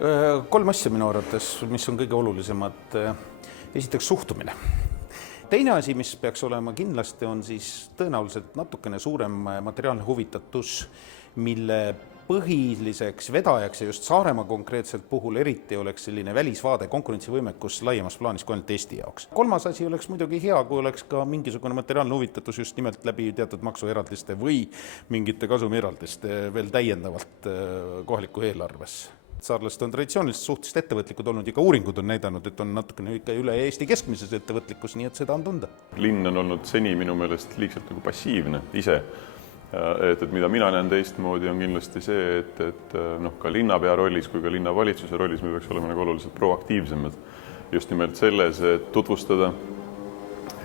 Kolm asja minu arvates, mis on kõige olulisemad. Esiteks suhtumine. Teine asi, mis peaks olema kindlasti, on siis tõenäoliselt natukene suurem materiaalne huvitatus, mille põhiliseks vedajaks ja just Saaremaa konkreetselt puhul eriti oleks selline välisvaade, konkurentsivõimekus laiemas plaanis kui ainult Eesti jaoks. Kolmas asi oleks muidugi hea, kui oleks ka mingisugune materiaalne huvitatus just nimelt läbi teatud maksueraldiste või mingite kasumieraldiste veel täiendavalt kohaliku eelarves. Saarlased on traditsiooniliselt suhteliselt ettevõtlikud olnud ja ka uuringud on näidanud, et on natukene ikka üle Eesti keskmises ettevõtlikkus, nii et seda on tunda. Linn on olnud seni minu meelest liigselt nagu passiivne ise. Et mida mina näen teistmoodi on kindlasti see, et ka linnapea rollis kui ka linnavalitsuse rollis me peaks olema nagu oluliselt proaktiivsemad. Just nimelt selles, et tutvustada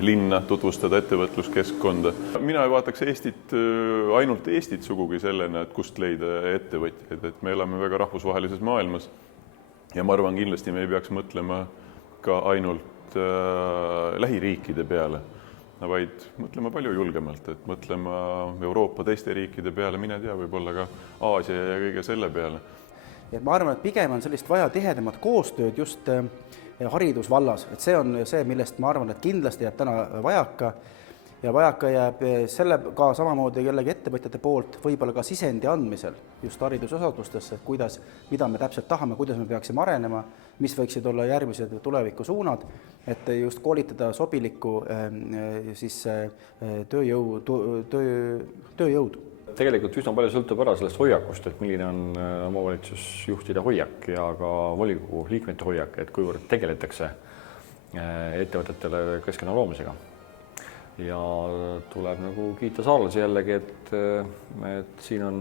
linna, tutvustada ettevõtluskeskkonda. Mina ei vaataks ainult Eestit sugugi sellena, et kust leida ettevõtjaid, et me elame väga rahvusvahelises maailmas ja ma arvan kindlasti me ei peaks mõtlema ka ainult lähiriikide peale, vaid mõtlema palju julgemalt, et mõtlema Euroopa teiste riikide peale, mine tea, võib-olla ka Aasia ja kõige selle peale. Et ma arvan, et pigem on sellist vaja tihedamat koostööd just haridusvallas, et see on see, millest ma arvan, et kindlasti jääb täna vajaka ja vajaka jääb selle ka samamoodi jällegi ettevõtjate poolt võib-olla ka sisendi andmisel just haridusasutustesse, kuidas, mida me täpselt tahame, kuidas me peaksime arenema, mis võiksid olla järgmised tuleviku suunad, et just koolitada sobilikku siis tööjõudu. Tegelikult üsna palju sõltub ära sellest hoiakust, et milline on omavalitsusjuhtide hoiak ja ka volikogu liikmete hoiak, et kuivõrd tegeletakse ettevõtetele keskkonna loomisega. Ja tuleb nagu kiita saarlasi jällegi, et siin on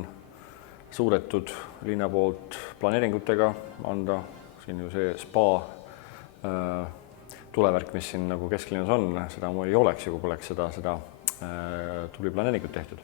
suuretud linna poolt planeeringutega anda siin ju see spa tulevärk, mis siin nagu kesklinnas on, seda ei oleks ju, kui poleks seda tubli planeeringut tehtud.